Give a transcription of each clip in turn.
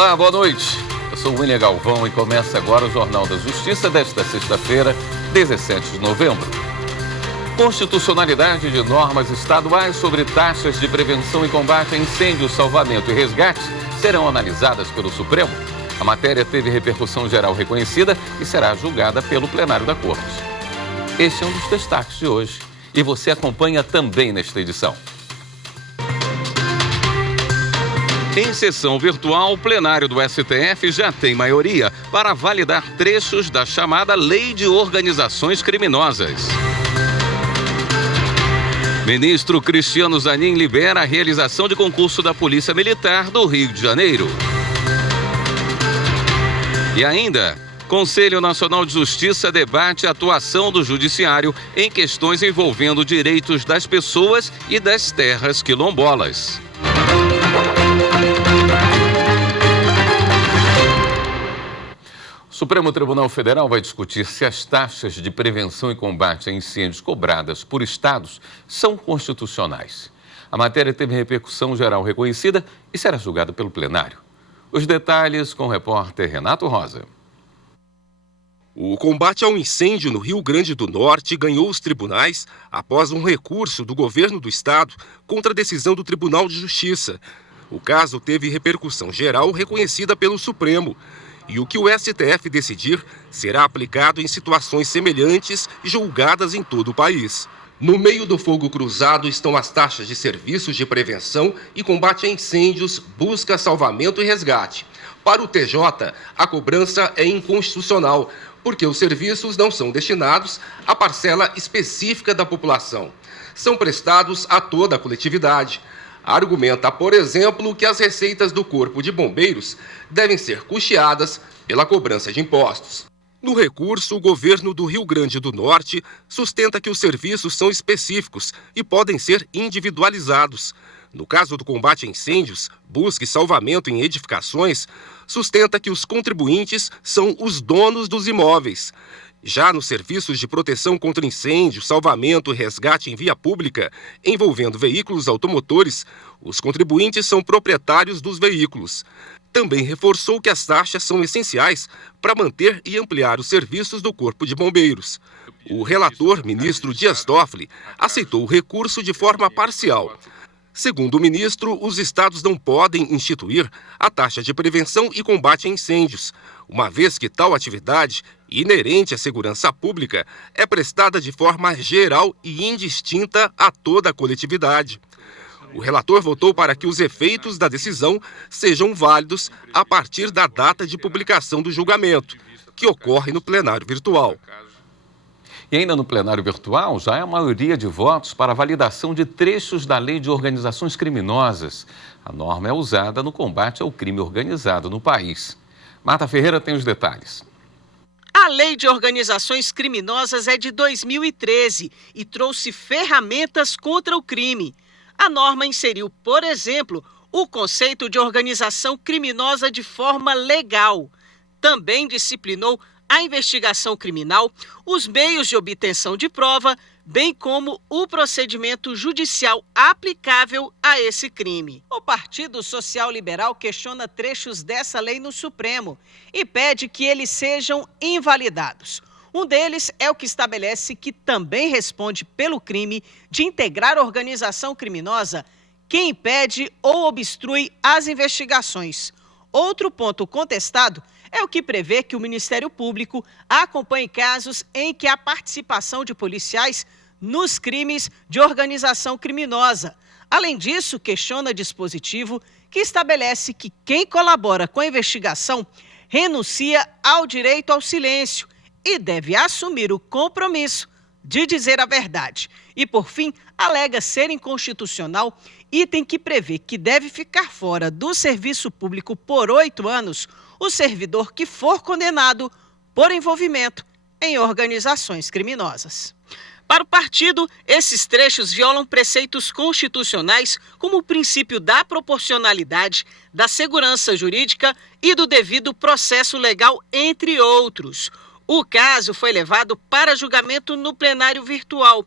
Olá, boa noite. Eu sou o William Galvão e começa agora o Jornal da Justiça desta sexta-feira, 17 de novembro. Constitucionalidade de normas estaduais sobre taxas de prevenção e combate a incêndio, salvamento e resgate serão analisadas pelo Supremo. A matéria teve repercussão geral reconhecida e será julgada pelo plenário da Corte. Este é um dos destaques de hoje e você acompanha também nesta edição. Em sessão virtual, o plenário do STF já tem maioria para validar trechos da chamada Lei de Organizações Criminosas. Ministro Cristiano Zanin libera a realização de concurso da Polícia Militar do Rio de Janeiro. E ainda, Conselho Nacional de Justiça debate a atuação do Judiciário em questões envolvendo direitos das pessoas e das terras quilombolas. O Supremo Tribunal Federal vai discutir se as taxas de prevenção e combate a incêndios cobradas por estados são constitucionais. A matéria teve repercussão geral reconhecida e será julgada pelo plenário. Os detalhes com o repórter Renato Rosa. O combate ao incêndio no Rio Grande do Norte ganhou os tribunais após um recurso do governo do estado contra a decisão do Tribunal de Justiça. O caso teve repercussão geral reconhecida pelo Supremo. E o que o STF decidir será aplicado em situações semelhantes e julgadas em todo o país. No meio do fogo cruzado estão as taxas de serviços de prevenção e combate a incêndios, busca, salvamento e resgate. Para o TJ, a cobrança é inconstitucional, porque os serviços não são destinados à parcela específica da população. São prestados a toda a coletividade. Argumenta, por exemplo, que as receitas do Corpo de Bombeiros devem ser custeadas pela cobrança de impostos. No recurso, o governo do Rio Grande do Norte sustenta que os serviços são específicos e podem ser individualizados. No caso do combate a incêndios, busca e salvamento em edificações, sustenta que os contribuintes são os donos dos imóveis. Já nos serviços de proteção contra incêndio, salvamento e resgate em via pública, envolvendo veículos automotores, os contribuintes são proprietários dos veículos. Também reforçou que as taxas são essenciais para manter e ampliar os serviços do Corpo de Bombeiros. O relator, ministro Dias Toffoli, aceitou o recurso de forma parcial. Segundo o ministro, os estados não podem instituir a taxa de prevenção e combate a incêndios, uma vez que tal atividade, inerente à segurança pública, é prestada de forma geral e indistinta a toda a coletividade. O relator votou para que os efeitos da decisão sejam válidos a partir da data de publicação do julgamento, que ocorre no plenário virtual. E ainda no plenário virtual, já há a maioria de votos para a validação de trechos da Lei de Organizações Criminosas. A norma é usada no combate ao crime organizado no país. Marta Ferreira tem os detalhes. A Lei de Organizações Criminosas é de 2013 e trouxe ferramentas contra o crime. A norma inseriu, por exemplo, o conceito de organização criminosa de forma legal. Também disciplinou a investigação criminal, os meios de obtenção de prova, bem como o procedimento judicial aplicável a esse crime. O Partido Social Liberal questiona trechos dessa lei no Supremo e pede que eles sejam invalidados. Um deles é o que estabelece que também responde pelo crime de integrar organização criminosa quem impede ou obstrui as investigações. Outro ponto contestado é o que prevê que o Ministério Público acompanhe casos em que há participação de policiais nos crimes de organização criminosa. Além disso, questiona dispositivo que estabelece que quem colabora com a investigação renuncia ao direito ao silêncio e deve assumir o compromisso de dizer a verdade. E, por fim, alega ser inconstitucional item que prevê que deve ficar fora do serviço público por 8 anos o servidor que for condenado por envolvimento em organizações criminosas. Para o partido, esses trechos violam preceitos constitucionais como o princípio da proporcionalidade, da segurança jurídica e do devido processo legal, entre outros. O caso foi levado para julgamento no plenário virtual.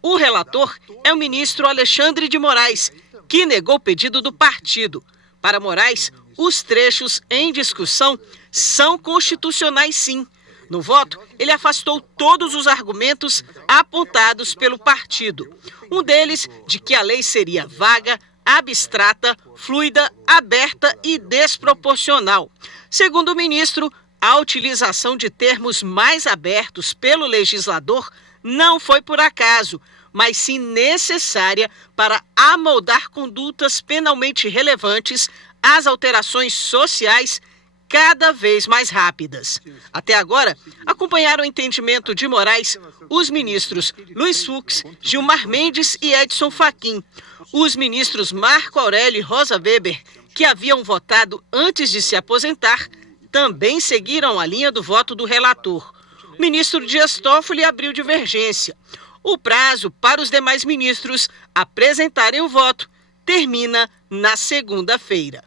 O relator é o ministro Alexandre de Moraes, que negou o pedido do partido. Para Moraes, Os trechos em discussão são constitucionais, sim. No voto, ele afastou todos os argumentos apontados pelo partido. Um deles de que a lei seria vaga, abstrata, fluida, aberta e desproporcional. Segundo o ministro, a utilização de termos mais abertos pelo legislador não foi por acaso, mas sim necessária para amoldar condutas penalmente relevantes às alterações sociais cada vez mais rápidas. Até agora, acompanharam o entendimento de Moraes os ministros Luiz Fux, Gilmar Mendes e Edson Fachin. Os ministros Marco Aurélio e Rosa Weber, que haviam votado antes de se aposentar, também seguiram a linha do voto do relator. O ministro Dias Toffoli abriu divergência. O prazo para os demais ministros apresentarem o voto termina na segunda-feira.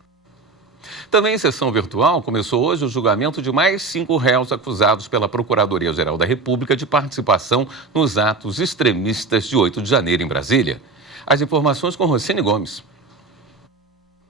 Também em sessão virtual, começou hoje o julgamento de mais 5 réus acusados pela Procuradoria-Geral da República de participação nos atos extremistas de 8 de janeiro em Brasília. As informações com Rocine Gomes.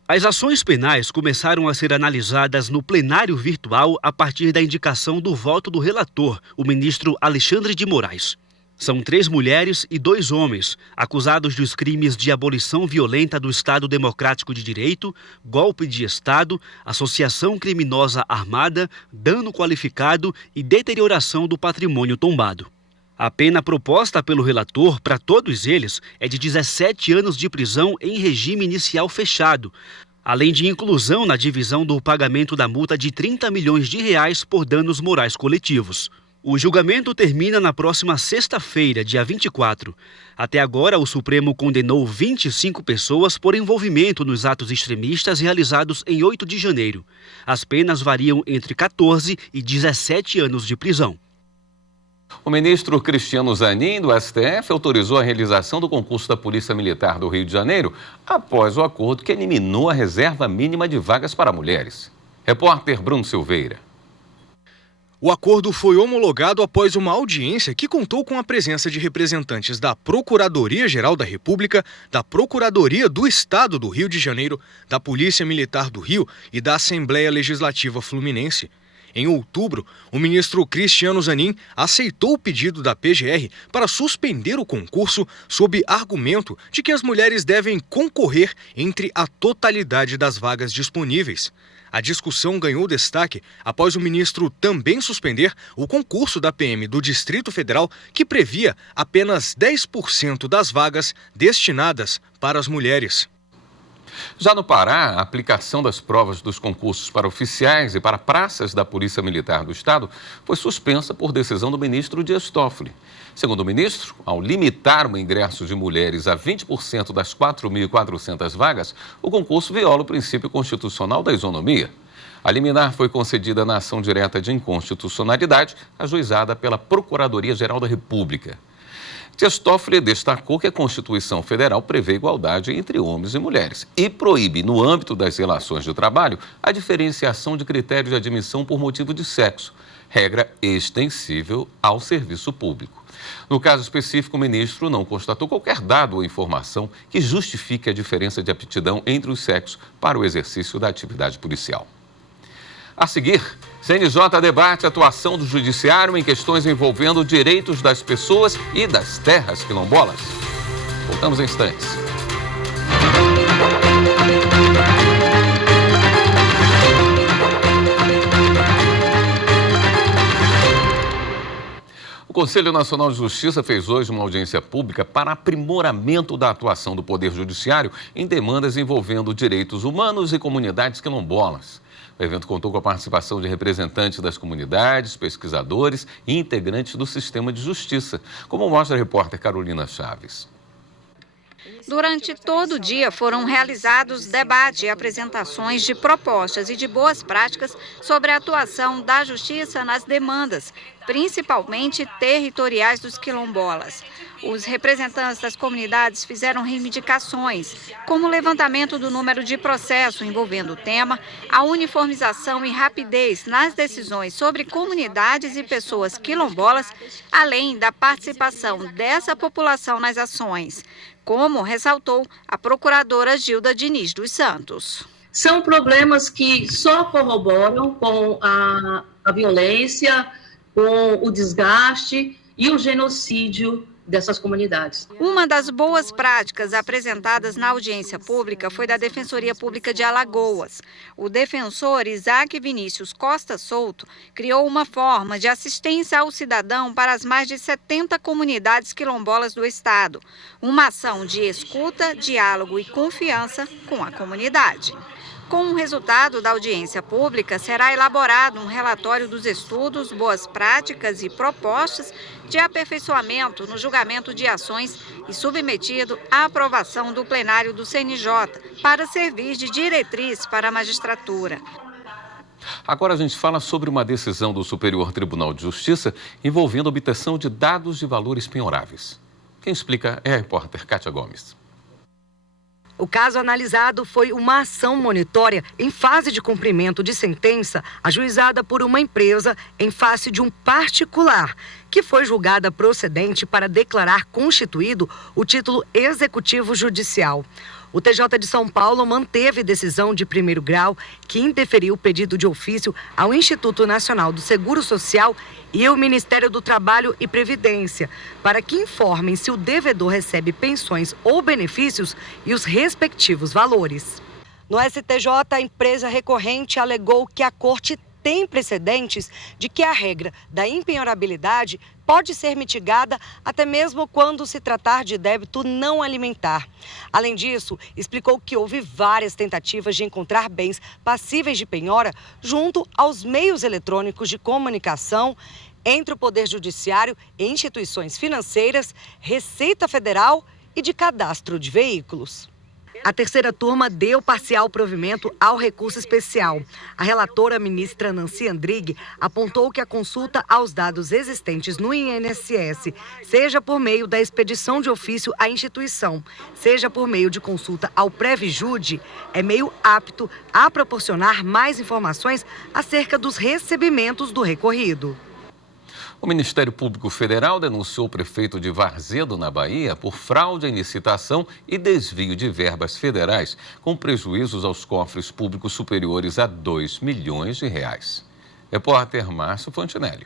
As ações penais começaram a ser analisadas no plenário virtual a partir da indicação do voto do relator, o ministro Alexandre de Moraes. São 3 mulheres e 2 homens, acusados dos crimes de abolição violenta do Estado Democrático de Direito, golpe de Estado, associação criminosa armada, dano qualificado e deterioração do patrimônio tombado. A pena proposta pelo relator para todos eles é de 17 anos de prisão em regime inicial fechado, além de inclusão na divisão do pagamento da multa de R$30 milhões por danos morais coletivos. O julgamento termina na próxima sexta-feira, dia 24. Até agora, o Supremo condenou 25 pessoas por envolvimento nos atos extremistas realizados em 8 de janeiro. As penas variam entre 14 e 17 anos de prisão. O ministro Cristiano Zanin, do STF, autorizou a realização do concurso da Polícia Militar do Rio de Janeiro após o acordo que eliminou a reserva mínima de vagas para mulheres. Repórter Bruno Silveira. O acordo foi homologado após uma audiência que contou com a presença de representantes da Procuradoria-Geral da República, da Procuradoria do Estado do Rio de Janeiro, da Polícia Militar do Rio e da Assembleia Legislativa Fluminense. Em outubro, o ministro Cristiano Zanin aceitou o pedido da PGR para suspender o concurso sob argumento de que as mulheres devem concorrer entre a totalidade das vagas disponíveis. A discussão ganhou destaque após o ministro também suspender o concurso da PM do Distrito Federal, que previa apenas 10% das vagas destinadas para as mulheres. Já no Pará, a aplicação das provas dos concursos para oficiais e para praças da Polícia Militar do Estado foi suspensa por decisão do ministro Dias Toffoli. Segundo o ministro, ao limitar o ingresso de mulheres a 20% das 4.400 vagas, o concurso viola o princípio constitucional da isonomia. A liminar foi concedida na ação direta de inconstitucionalidade, ajuizada pela Procuradoria-Geral da República. Dias Toffoli destacou que a Constituição Federal prevê igualdade entre homens e mulheres e proíbe, no âmbito das relações de trabalho, a diferenciação de critérios de admissão por motivo de sexo, regra extensível ao serviço público. No caso específico, o ministro não constatou qualquer dado ou informação que justifique a diferença de aptidão entre os sexos para o exercício da atividade policial. A seguir, CNJ debate a atuação do judiciário em questões envolvendo direitos das pessoas e das terras quilombolas. Voltamos em instantes. O Conselho Nacional de Justiça fez hoje uma audiência pública para aprimoramento da atuação do Poder Judiciário em demandas envolvendo direitos humanos e comunidades quilombolas. O evento contou com a participação de representantes das comunidades, pesquisadores e integrantes do sistema de justiça, como mostra a repórter Carolina Chaves. Durante todo o dia foram realizados debates e apresentações de propostas e de boas práticas sobre a atuação da Justiça nas demandas, principalmente territoriais dos quilombolas. Os representantes das comunidades fizeram reivindicações, como o levantamento do número de processos envolvendo o tema, a uniformização e rapidez nas decisões sobre comunidades e pessoas quilombolas, além da participação dessa população nas ações, como ressaltou a procuradora Gilda Diniz dos Santos. são problemas que só corroboram com a violência, com o desgaste e o genocídio dessas comunidades. Uma das boas práticas apresentadas na audiência pública foi da Defensoria Pública de Alagoas. O defensor Isaac Vinícius Costa Souto criou uma forma de assistência ao cidadão para as mais de 70 comunidades quilombolas do estado. Uma ação de escuta, diálogo e confiança com a comunidade. Com o resultado da audiência pública, será elaborado um relatório dos estudos, boas práticas e propostas de aperfeiçoamento no julgamento de ações e submetido à aprovação do plenário do CNJ para servir de diretriz para a magistratura. Agora a gente fala sobre uma decisão do Superior Tribunal de Justiça envolvendo a obtenção de dados de valores penhoráveis. Quem explica é a repórter Kátia Gomes. O caso analisado foi uma ação monitória em fase de cumprimento de sentença ajuizada por uma empresa em face de um particular, que foi julgada procedente para declarar constituído o título executivo judicial. O TJ de São Paulo manteve decisão de primeiro grau que indeferiu o pedido de ofício ao Instituto Nacional do Seguro Social e ao Ministério do Trabalho e Previdência, para que informem se o devedor recebe pensões ou benefícios e os respectivos valores. No STJ, a empresa recorrente alegou que a Corte tem precedentes de que a regra da impenhorabilidade pode ser mitigada até mesmo quando se tratar de débito não alimentar. Além disso, explicou que houve várias tentativas de encontrar bens passíveis de penhora junto aos meios eletrônicos de comunicação entre o Poder Judiciário e instituições financeiras, Receita Federal e de cadastro de veículos. A terceira turma deu parcial provimento ao recurso especial. A relatora, ministra Nancy Andrighi, apontou que a consulta aos dados existentes no INSS, seja por meio da expedição de ofício à instituição, seja por meio de consulta ao Previjude, é meio apto a proporcionar mais informações acerca dos recebimentos do recorrido. O Ministério Público Federal denunciou o prefeito de Varzedo, na Bahia, por fraude em licitação e desvio de verbas federais, com prejuízos aos cofres públicos superiores a R$2 milhões. Repórter Márcio Fontinelli.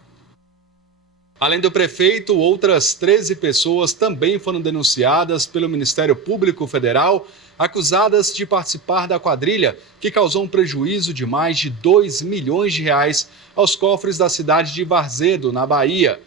Além do prefeito, outras 13 pessoas também foram denunciadas pelo Ministério Público Federal, acusadas de participar da quadrilha que causou um prejuízo de mais de R$2 milhões aos cofres da cidade de Varzedo, na Bahia.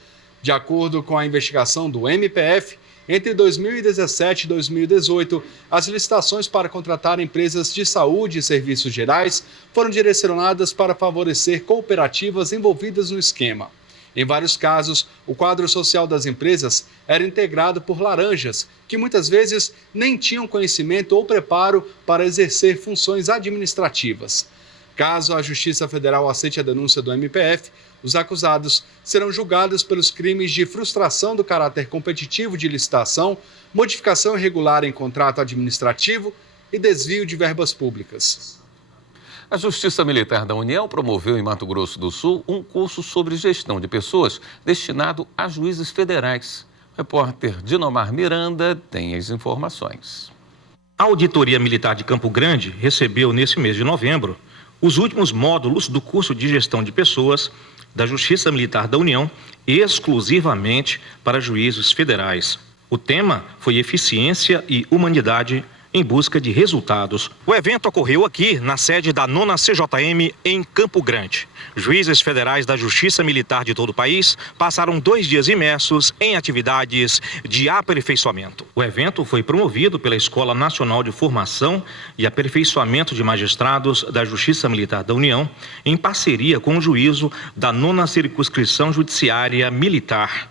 De acordo com a investigação do MPF, entre 2017 e 2018, as licitações para contratar empresas de saúde e serviços gerais foram direcionadas para favorecer cooperativas envolvidas no esquema. Em vários casos, o quadro social das empresas era integrado por laranjas, que muitas vezes nem tinham conhecimento ou preparo para exercer funções administrativas. Caso a Justiça Federal aceite a denúncia do MPF, os acusados serão julgados pelos crimes de frustração do caráter competitivo de licitação, modificação irregular em contrato administrativo e desvio de verbas públicas. A Justiça Militar da União promoveu em Mato Grosso do Sul um curso sobre gestão de pessoas destinado a juízes federais. O repórter Dinomar Miranda tem as informações. A Auditoria Militar de Campo Grande recebeu, nesse mês de novembro, os últimos módulos do curso de gestão de pessoas da Justiça Militar da União, exclusivamente para juízes federais. O tema foi eficiência e humanidade em busca de resultados. O evento ocorreu aqui, na sede da 9ª CJM, em Campo Grande. Juízes federais da Justiça Militar de todo o país passaram 2 dias imersos em atividades de aperfeiçoamento. O evento foi promovido pela Escola Nacional de Formação e Aperfeiçoamento de Magistrados da Justiça Militar da União, em parceria com o juízo da 9ª Circunscrição Judiciária Militar.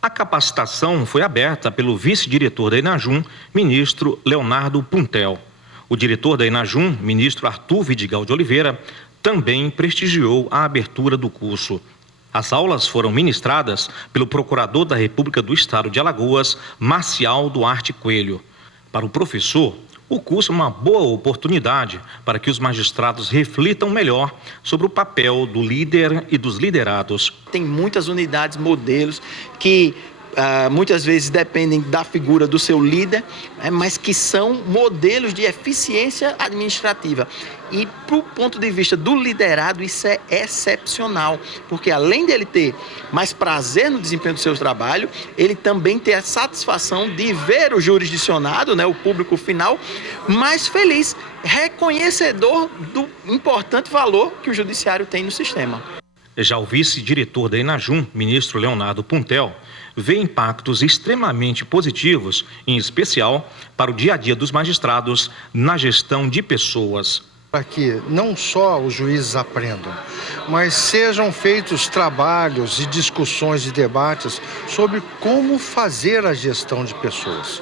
A capacitação foi aberta pelo vice-diretor da Enajum, ministro Leonardo Puntel. O diretor da Enajum, ministro Arthur Vidigal de Oliveira, também prestigiou a abertura do curso. As aulas foram ministradas pelo procurador da República do Estado de Alagoas, Marcial Duarte Coelho. Para o professor, o curso é uma boa oportunidade para que os magistrados reflitam melhor sobre o papel do líder e dos liderados. Tem muitas unidades, modelos que muitas vezes dependem da figura do seu líder, mas que são modelos de eficiência administrativa. E, do ponto de vista do liderado, isso é excepcional, porque além dele ter mais prazer no desempenho do seu trabalho, ele também tem a satisfação de ver o jurisdicionado, o público final, mais feliz, reconhecedor do importante valor que o judiciário tem no sistema. Já o vice-diretor da Enajum, ministro Leonardo Puntel, vê impactos extremamente positivos, em especial para o dia a dia dos magistrados na gestão de pessoas. Para que não só os juízes aprendam, mas sejam feitos trabalhos e discussões e debates sobre como fazer a gestão de pessoas.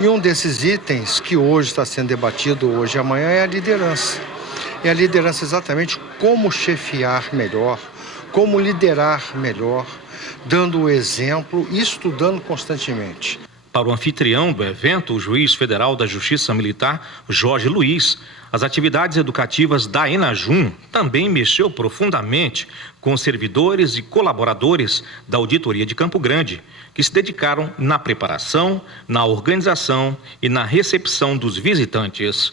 E um desses itens que hoje está sendo debatido, hoje e amanhã, é a liderança. E a liderança exatamente como chefiar melhor, como liderar melhor, dando o exemplo e estudando constantemente. Para o anfitrião do evento, o juiz federal da Justiça Militar, Jorge Luiz, as atividades educativas da Enajum também mexeu profundamente com os servidores e colaboradores da Auditoria de Campo Grande, que se dedicaram na preparação, na organização e na recepção dos visitantes.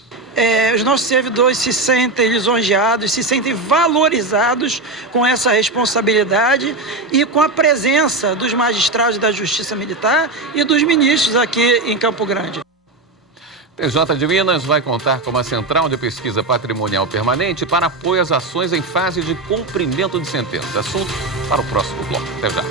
Os nossos servidores se sentem lisonjeados, se sentem valorizados com essa responsabilidade e com a presença dos magistrados da Justiça Militar e dos ministros aqui em Campo Grande. TJ de Minas vai contar com uma central de pesquisa patrimonial permanente para apoio às ações em fase de cumprimento de sentença. Assunto para o próximo bloco. Até já.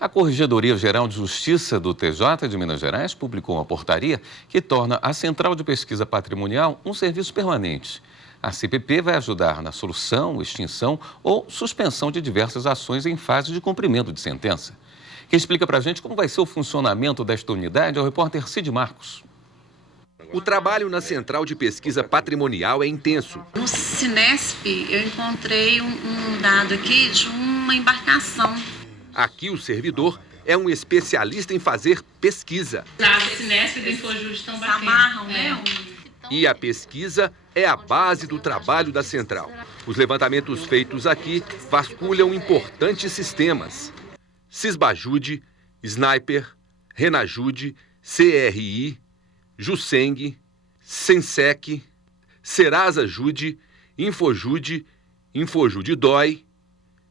A Corregedoria Geral de Justiça do TJ de Minas Gerais publicou uma portaria que torna a Central de Pesquisa Patrimonial um serviço permanente. A CPP vai ajudar na solução, extinção ou suspensão de diversas ações em fase de cumprimento de sentença. Quem explica para a gente como vai ser o funcionamento desta unidade é o repórter Cid Marcos. O trabalho na Central de Pesquisa Patrimonial é intenso. No Cinesp, eu encontrei um dado aqui de uma embarcação. Aqui o servidor é um especialista em fazer pesquisa. O Cinesp do Infojus estão amarram, né? E a pesquisa é a base do trabalho da Central. Os levantamentos feitos aqui vasculham importantes sistemas. Cisbajude, Sniper, Renajude, CRI, Juseng, Sensec, Serasa-Jude, Infojude, Infojude-Dói,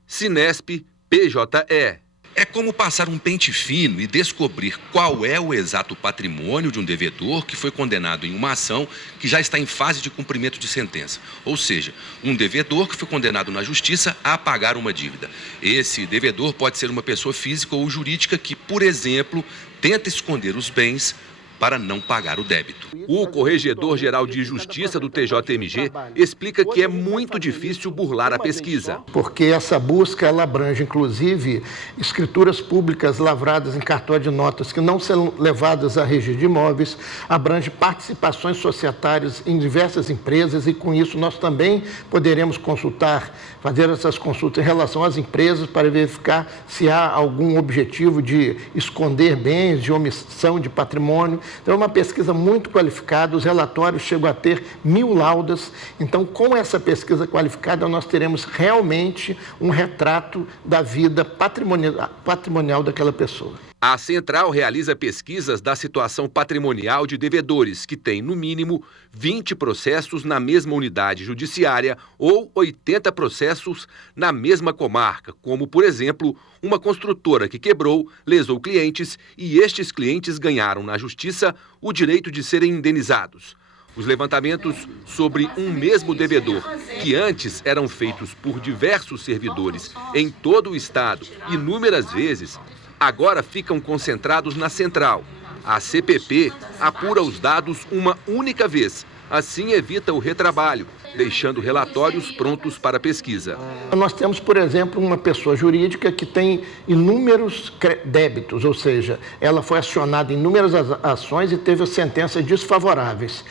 Cinesp, PJE. É como passar um pente fino e descobrir qual é o exato patrimônio de um devedor que foi condenado em uma ação que já está em fase de cumprimento de sentença. Ou seja, um devedor que foi condenado na justiça a pagar uma dívida. Esse devedor pode ser uma pessoa física ou jurídica que, por exemplo, tenta esconder os bens para não pagar o débito. O Corregedor-Geral de Justiça do TJMG explica que é muito difícil burlar a pesquisa. Porque essa busca, ela abrange, inclusive, escrituras públicas lavradas em cartório de notas que não são levadas a registro de imóveis, abrange participações societárias em diversas empresas e, com isso, nós também poderemos consultar, fazer essas consultas em relação às empresas para verificar se há algum objetivo de esconder bens, de omissão de patrimônio. Então, é uma pesquisa muito qualificada, os relatórios chegam a ter 1000 laudas. Então, com essa pesquisa qualificada, nós teremos realmente um retrato da vida patrimonial daquela pessoa. A Central realiza pesquisas da situação patrimonial de devedores que têm, no mínimo, 20 processos na mesma unidade judiciária ou 80 processos na mesma comarca, como, por exemplo, uma construtora que quebrou, lesou clientes e estes clientes ganharam na justiça o direito de serem indenizados. Os levantamentos sobre um mesmo devedor, que antes eram feitos por diversos servidores em todo o estado, inúmeras vezes, agora ficam concentrados na Central. A CPP apura os dados uma única vez. Assim evita o retrabalho, deixando relatórios prontos para pesquisa. Nós temos, por exemplo, uma pessoa jurídica que tem inúmeros débitos, ou seja, ela foi acionada em inúmeras ações e teve sentenças desfavoráveis.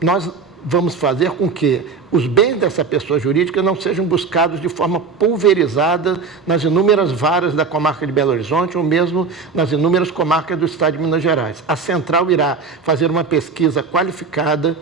Nós vamos fazer com que os bens dessa pessoa jurídica não sejam buscados de forma pulverizada nas inúmeras varas da comarca de Belo Horizonte ou mesmo nas inúmeras comarcas do estado de Minas Gerais. A Central irá fazer uma pesquisa qualificada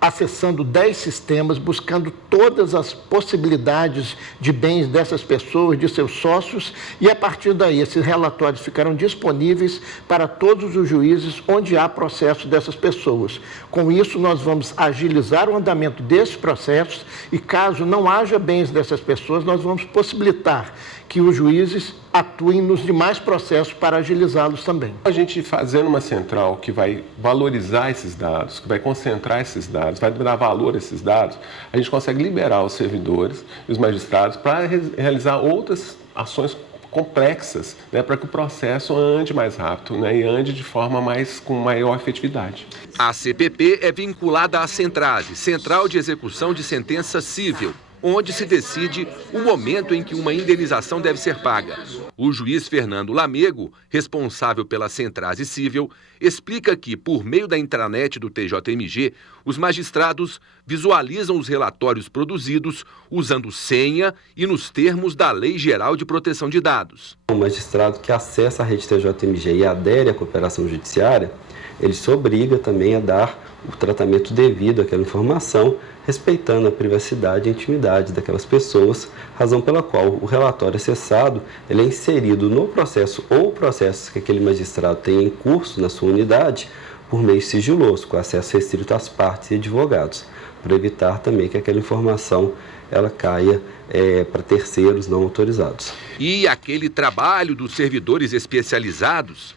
acessando 10 sistemas, buscando todas as possibilidades de bens dessas pessoas, de seus sócios, e a partir daí esses relatórios ficarão disponíveis para todos os juízes onde há processo dessas pessoas. Com isso, nós vamos agilizar o andamento desses processos e, caso não haja bens dessas pessoas, nós vamos possibilitar que os juízes atuem nos demais processos para agilizá-los também. A gente fazendo uma central que vai valorizar esses dados, que vai concentrar esses dados, vai dar valor a esses dados, a gente consegue liberar os servidores e os magistrados para realizar outras ações complexas, né, para que o processo ande mais rápido, né, e ande de forma com maior efetividade. A CPP é vinculada à Centrase, Central de Execução de Sentença Civil, onde se decide o momento em que uma indenização deve ser paga. O juiz Fernando Lamego, responsável pela Centrase Civil, explica que, por meio da intranet do TJMG, os magistrados visualizam os relatórios produzidos usando senha e nos termos da Lei Geral de Proteção de Dados. O magistrado que acessa a rede TJMG e adere à cooperação judiciária, ele se obriga também a dar o tratamento devido àquela informação, respeitando a privacidade e a intimidade daquelas pessoas, razão pela qual o relatório acessado ele é inserido no processo ou processos que aquele magistrado tem em curso na sua unidade por meio sigiloso, com acesso restrito às partes e advogados, para evitar também que aquela informação ela caia para terceiros não autorizados. E aquele trabalho dos servidores especializados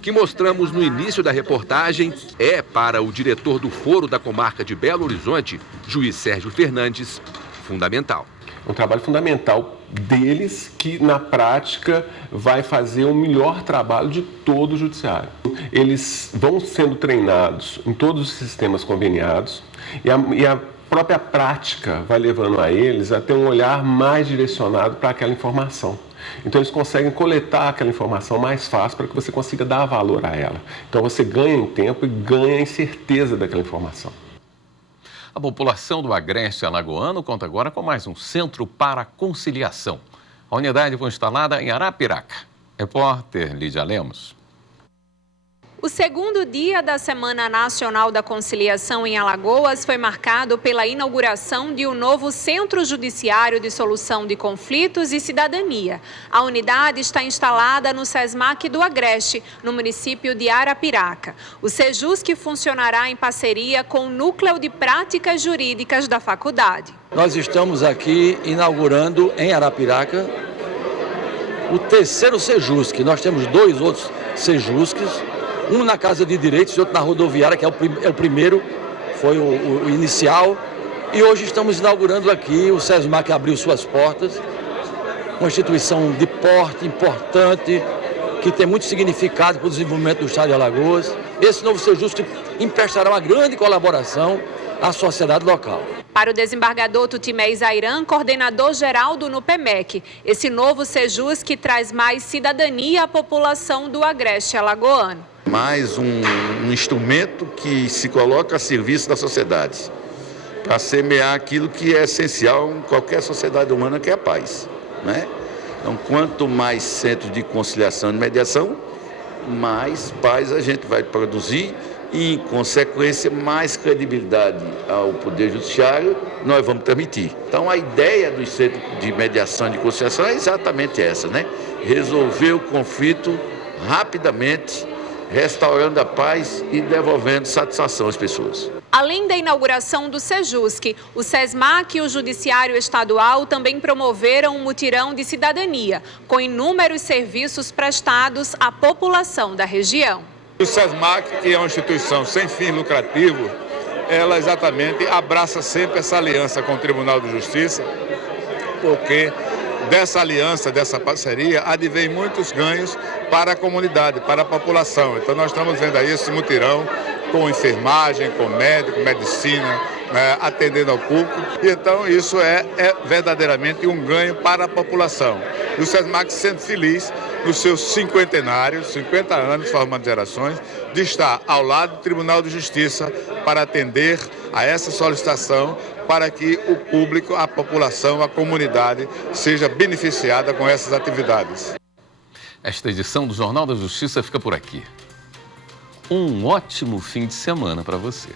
que mostramos no início da reportagem é, para o diretor do Foro da Comarca de Belo Horizonte, juiz Sérgio Fernandes, fundamental. Um trabalho fundamental deles que, na prática, vai fazer o melhor trabalho de todo o judiciário. Eles vão sendo treinados em todos os sistemas conveniados e a própria prática vai levando a eles a ter um olhar mais direcionado para aquela informação. Então, eles conseguem coletar aquela informação mais fácil para que você consiga dar valor a ela. Então, você ganha em tempo e ganha em certeza daquela informação. A população do Agreste Alagoano conta agora com mais um centro para conciliação. A unidade foi instalada em Arapiraca. Repórter Lídia Lemos. O segundo dia da Semana Nacional da Conciliação em Alagoas foi marcado pela inauguração de um novo Centro Judiciário de Solução de Conflitos e Cidadania. A unidade está instalada no SESMAC do Agreste, no município de Arapiraca. O SEJUSC funcionará em parceria com o Núcleo de Práticas Jurídicas da faculdade. Nós estamos aqui inaugurando em Arapiraca o terceiro SEJUSC. Nós temos 2 outros SEJUSCs, um na Casa de Direitos e outro na rodoviária, que é o primeiro, foi o inicial. E hoje estamos inaugurando aqui o SESMAC, que abriu suas portas, uma instituição de porte importante, que tem muito significado para o desenvolvimento do estado de Alagoas. Esse novo SEJUSC emprestará uma grande colaboração à sociedade local. Para o desembargador Tutimé Zairan, coordenador-geral do NUPEMEC, esse novo SEJUSC traz mais cidadania à população do Agreste Alagoano. Mais um instrumento que se coloca a serviço da sociedade, para semear aquilo que é essencial em qualquer sociedade humana, que é a paz, né? Então, quanto mais centros de conciliação e mediação, mais paz a gente vai produzir e, em consequência, mais credibilidade ao Poder Judiciário nós vamos transmitir. Então, a ideia dos centros de mediação e de conciliação é exatamente essa, né? Resolver o conflito rapidamente, restaurando a paz e devolvendo satisfação às pessoas. Além da inauguração do SEJUSC, o SESMAC e o Judiciário Estadual também promoveram um mutirão de cidadania, com inúmeros serviços prestados à população da região. O SESMAC, que é uma instituição sem fim lucrativo, ela exatamente abraça sempre essa aliança com o Tribunal de Justiça, porque dessa aliança, dessa parceria, advém muitos ganhos para a comunidade, para a população. Então nós estamos vendo aí esse mutirão com enfermagem, com médico, medicina, né, atendendo ao público. E então isso é verdadeiramente um ganho para a população. E o SESMAC sendo feliz nos seus 50 anos, formando gerações, de estar ao lado do Tribunal de Justiça para atender a essa solicitação, para que o público, a população, a comunidade seja beneficiada com essas atividades. Esta edição do Jornal da Justiça fica por aqui. Um ótimo fim de semana para você.